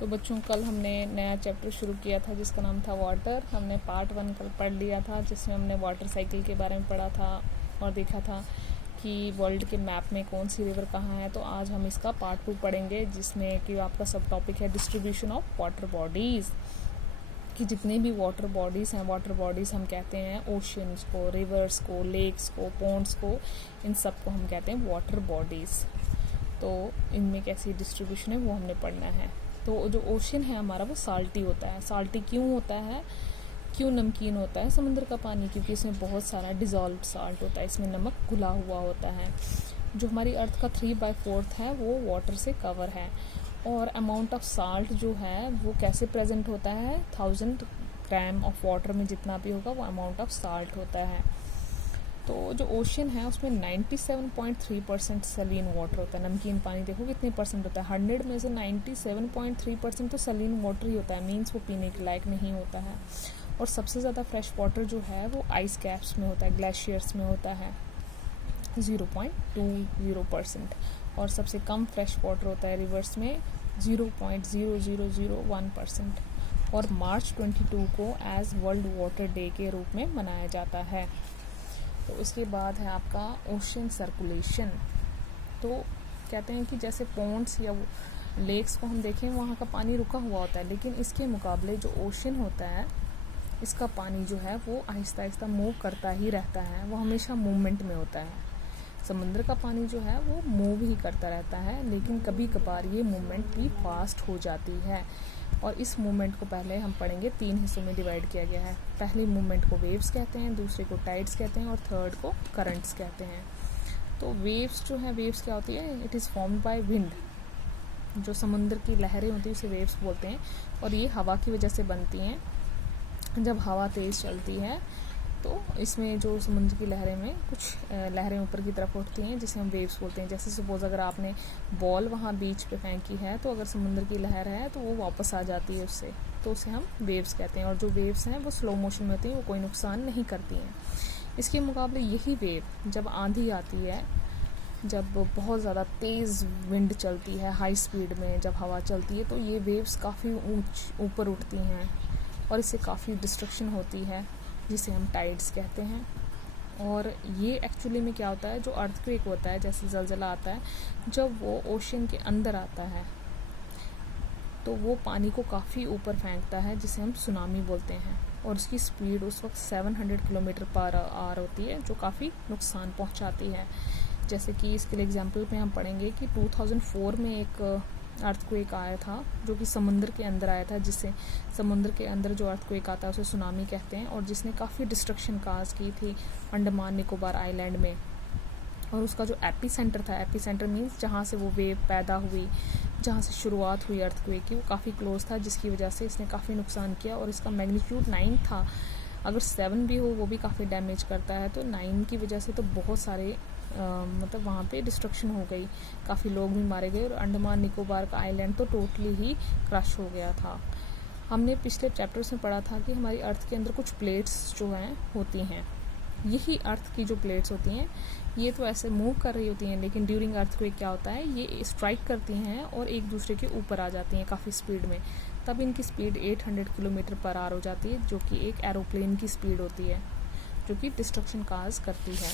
तो बच्चों कल हमने नया चैप्टर शुरू किया था जिसका नाम था वाटर। हमने पार्ट 1 कल पढ़ लिया था जिसमें हमने वाटर साइकिल के बारे में पढ़ा था और देखा था कि वर्ल्ड के मैप में कौन सी रिवर कहाँ है। तो आज हम इसका पार्ट 2 पढ़ेंगे जिसमें कि आपका सब टॉपिक है डिस्ट्रीब्यूशन ऑफ वाटर बॉडीज़, कि जितने भी वाटर बॉडीज़ हैं, वाटर बॉडीज़ हम कहते हैं ओशंस को, रिवर्स को, लेक्स को, पॉन्ड्स को, इन सब को हम कहते हैं वाटर बॉडीज़। तो इनमें कैसी डिस्ट्रीब्यूशन है वो हमने पढ़ना है। तो जो ओशन है हमारा वो साल्टी होता है। साल्टी क्यों होता है, क्यों नमकीन होता है समुद्र का पानी? क्योंकि इसमें बहुत सारा डिज़ोल्व साल्ट होता है, इसमें नमक घुला हुआ होता है। जो हमारी अर्थ का 3/4 है वो वाटर से कवर है। और अमाउंट ऑफ साल्ट जो है वो कैसे प्रेजेंट होता है, 1000 ग्राम ऑफ वाटर में जितना भी होगा वो अमाउंट ऑफ साल्ट होता है। तो जो ओशन है उसमें 97.3% सलीन वाटर होता है। नमकीन पानी देखो कितने परसेंट होता है, 100 में से 97.3% तो सलीन वाटर ही होता है, मीन्स वो पीने के लायक नहीं होता है। और सबसे ज़्यादा फ्रेश वाटर जो है वो आइस कैप्स में होता है, ग्लेशियर्स में होता है 0.20%। और सबसे कम फ्रेश वाटर होता है रिवर्स में 0.0001%। और मार्च 22 को एज वर्ल्ड वाटर डे के रूप में मनाया जाता है। तो उसके बाद है आपका ओशन सर्कुलेशन। तो कहते हैं कि जैसे पॉन्ड्स या लेक्स को हम देखें वहाँ का पानी रुका हुआ होता है, लेकिन इसके मुकाबले जो ओशन होता है इसका पानी जो है वो आहिस्ता आहिस्ता मूव करता ही रहता है, वो हमेशा मूवमेंट में होता है। समुद्र का पानी जो है वो मूव ही करता रहता है, लेकिन कभी कभार ये मूवमेंट भी फास्ट हो जाती है। और इस मूवमेंट को पहले हम पढ़ेंगे 3 हिस्सों में डिवाइड किया गया है। पहली मूवमेंट को वेव्स कहते हैं, दूसरे को टाइड्स कहते हैं और थर्ड को करंट्स कहते हैं। तो वेव्स जो है, वेव्स क्या होती है, it is formed by wind. जो समुद्र की लहरें होती हैं उसे वेव्स बोलते हैं और ये हवा की वजह से बनती हैं। जब हवा तेज़ चलती है तो इसमें जो समुद्र की लहरें में कुछ लहरें ऊपर की तरफ उठती हैं जिसे हम वेव्स बोलते हैं। जैसे सपोज अगर आपने बॉल वहाँ बीच पे फेंकी है तो अगर समुद्र की लहर है तो वो वापस आ जाती है उससे, तो उसे हम वेव्स कहते हैं। और जो वेव्स हैं वो स्लो मोशन में होती हैं, वो कोई नुकसान नहीं करती हैं। इसके मुकाबले यही वेव जब आंधी आती है, जब बहुत ज़्यादा तेज़ विंड चलती है हाई स्पीड में, जब हवा चलती है तो ये वेव्स काफ़ी ऊपर उठती हैं और इससे काफ़ी डिस्ट्रक्शन होती है जिसे हम टाइड्स कहते हैं। और ये एक्चुअली में क्या होता है, जो अर्थक्वेक होता है, जैसे ज़लज़ला आता है, जब वो ओशन के अंदर आता है तो वो पानी को काफ़ी ऊपर फेंकता है जिसे हम सुनामी बोलते हैं। और उसकी स्पीड उस वक्त 700 किलोमीटर पर आवर होती है जो काफ़ी नुकसान पहुंचाती है। जैसे कि इसके लिए एग्जांपल पे हम पढ़ेंगे कि 2004 में एक अर्थक्वेक आया था जो कि समुद्र के अंदर आया था, जिससे समुद्र के अंदर जो अर्थक्वेक आता है उसे सुनामी कहते हैं, और जिसने काफ़ी डिस्ट्रक्शन काज की थी अंडमान निकोबार आइलैंड में। और उसका जो एपी सेंटर था, एपी सेंटर मीन्स जहाँ से वो वेव पैदा हुई, जहाँ से शुरुआत हुई अर्थक्वेक की, वो काफ़ी क्लोज था, जिसकी वजह से इसने काफ़ी नुकसान किया। और इसका मैग्नीट्यूड 9 था, अगर 7 भी हो वो भी काफ़ी डैमेज करता है। तो 9 की वजह से तो बहुत सारे मतलब वहाँ पे डिस्ट्रक्शन हो गई, काफ़ी लोग भी मारे गए और अंडमान निकोबार का आइलैंड तो टोटली ही क्रश हो गया था। हमने पिछले चैप्टर्स में पढ़ा था कि हमारी अर्थ के अंदर कुछ प्लेट्स जो हैं होती हैं, यही अर्थ की जो प्लेट्स होती हैं ये तो ऐसे मूव कर रही होती हैं, लेकिन ड्यूरिंग अर्थक्वेक क्या होता है, ये स्ट्राइक करती हैं और एक दूसरे के ऊपर आ जाती हैं काफ़ी स्पीड में। तब इनकी स्पीड 800 किलोमीटर पर आवर हो जाती है, जो कि एक एरोप्लेन की स्पीड होती है, जो कि डिस्ट्रक्शन काज करती है।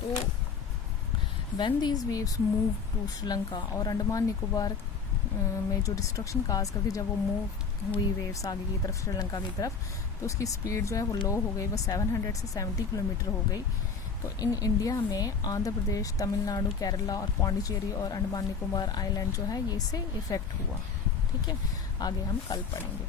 तो when these waves move to Sri Lanka, और अंडमान निकोबार में जो डिस्ट्रक्शन काज करती, जब वो मूव हुई वेव्स आगे की तरफ श्रीलंका की तरफ, तो उसकी स्पीड जो है वो लो हो गई, वो 700 से 70 किलोमीटर हो गई। तो इन इंडिया में आंध्र प्रदेश, तमिलनाडु, केरला और पौंडीचेरी और अंडमान निकोबार आइलैंड जो है ये इससे इफ़ेक्ट हुआ। ठीक है, आगे हम कल पढ़ेंगे।